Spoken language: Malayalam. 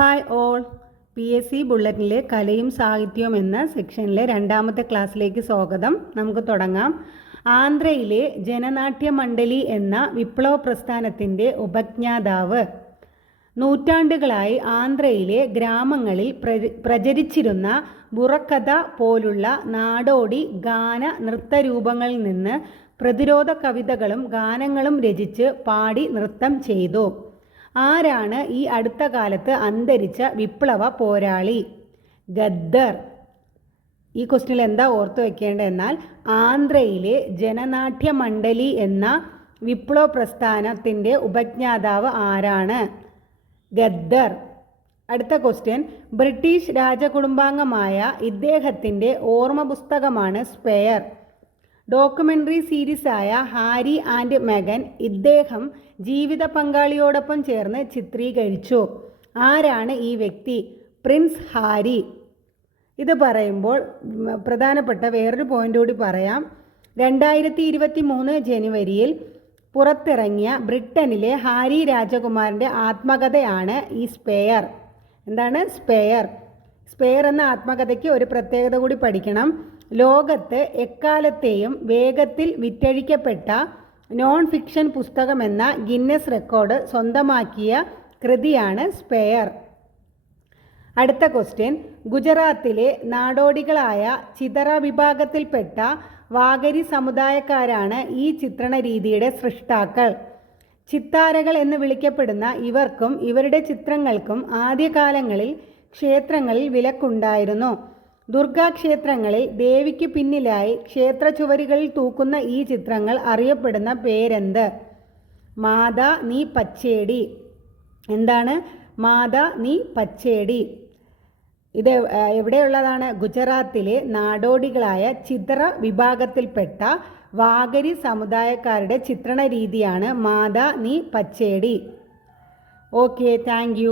Hi all P S C ബുള്ളറ്റിലെ കലയും സാഹിത്യവും എന്ന സെക്ഷനിലെ രണ്ടാമത്തെ ക്ലാസ്സിലേക്ക് സ്വാഗതം. നമുക്ക് തുടങ്ങാം. ആന്ധ്രയിലെ ജനനാട്യ മണ്ഡലി എന്ന വിപ്ലവ പ്രസ്ഥാനത്തിന്റെ ഉപജ്ഞാതാവ്. നൂറ്റാണ്ടുകളായി ആന്ധ്രയിലെ ഗ്രാമങ്ങളിൽ പ്ര- പ്രചരിച്ചിരുന്ന ബുറക്കഥ പോലുള്ള നാടോടി ഗാന നൃത്ത രൂപങ്ങളിൽ നിന്ന് പ്രതിരോധ കവിതകളും ഗാനങ്ങളും രചിച്ച് പാടി നൃത്തം ചെയ്തു. ആരാണ് ഈ അടുത്ത കാലത്ത് അന്തരിച്ച വിപ്ലവ പോരാളി? ഗദ്ദർ. ഈ ക്വസ്റ്റിനിൽ എന്താ ഓർത്തു വെക്കേണ്ടത് എന്നാൽ ആന്ധ്രയിലെ ജനനാട്യ മണ്ഡലി എന്ന വിപ്ലവ പ്രസ്ഥാനത്തിന്റെ ഉപജ്ഞാതാവ് ആരാണ്? ഗദ്ദർ. അടുത്ത ക്വസ്റ്റ്യൻ ബ്രിട്ടീഷ് രാജകുടുംബാംഗമായ ഇദ്ദേഹത്തിന്റെ ഓർമ്മ പുസ്തകമാണ് സ്പെയർ. ഡോക്യുമെന്ററി സീരീസായ ഹാരി ആൻഡ് മെഗൻ ഇദ്ദേഹം ജീവിത പങ്കാളിയോടൊപ്പം ചേർന്ന് ചിത്രീകരിച്ചു. ആരാണ് ഈ വ്യക്തി? Prince Harry. ഇത് പറയുമ്പോൾ പ്രധാനപ്പെട്ട വേറൊരു പോയിന്റ് കൂടി പറയാം. രണ്ടായിരത്തി ഇരുപത്തി മൂന്ന് ജനുവരിയിൽ പുറത്തിറങ്ങിയ ബ്രിട്ടനിലെ ഹാരി രാജകുമാരന്റെ ആത്മകഥയാണ് ഈ സ്പെയർ. എന്താണ് സ്പെയർ? സ്പെയർ എന്ന ആത്മകഥയ്ക്ക് ഒരു പ്രത്യേകത കൂടി പഠിക്കണം. ലോകത്ത് എക്കാലത്തെയും വേഗത്തിൽ വിറ്റഴിക്കപ്പെട്ട നോൺ ഫിക്ഷൻ പുസ്തകമെന്ന ഗിന്നസ് റെക്കോർഡ് സ്വന്തമാക്കിയ കൃതിയാണ് സ്പെയർ. അടുത്ത ക്വസ്റ്റ്യൻ. ഗുജറാത്തിലെ നാടോടികളായ ചിതറ വിഭാഗത്തിൽപ്പെട്ട വാഗരി സമുദായക്കാരാണ് ഈ ചിത്രണ രീതിയുടെ സൃഷ്ടാക്കൾ. ചിത്താരകൾ എന്ന് വിളിക്കപ്പെടുന്ന ഇവർക്കും ഇവരുടെ ചിത്രങ്ങൾക്കും ആദ്യകാലങ്ങളിൽ ക്ഷേത്രങ്ങളിൽ വിലക്കുണ്ടായിരുന്നു. ദുർഗാക്ഷേത്രങ്ങളിൽ ദേവിക്ക് പിന്നിലായി ക്ഷേത്ര ചുവരുകളിൽ തൂക്കുന്ന ഈ ചിത്രങ്ങൾ അറിയപ്പെടുന്ന പേരെന്ത്? മാതാ നീ പച്ചേടി. എന്താണ്? മാതാ നീ പച്ചേടി. ഇത് എവിടെയുള്ളതാണ്? ഗുജറാത്തിലെ നാടോടികളായ ചിത്ര വിഭാഗത്തിൽപ്പെട്ട വാഗരി സമുദായക്കാരുടെ ചിത്രണ രീതിയാണ് മാതാ നീ പച്ചേടി. Okay thank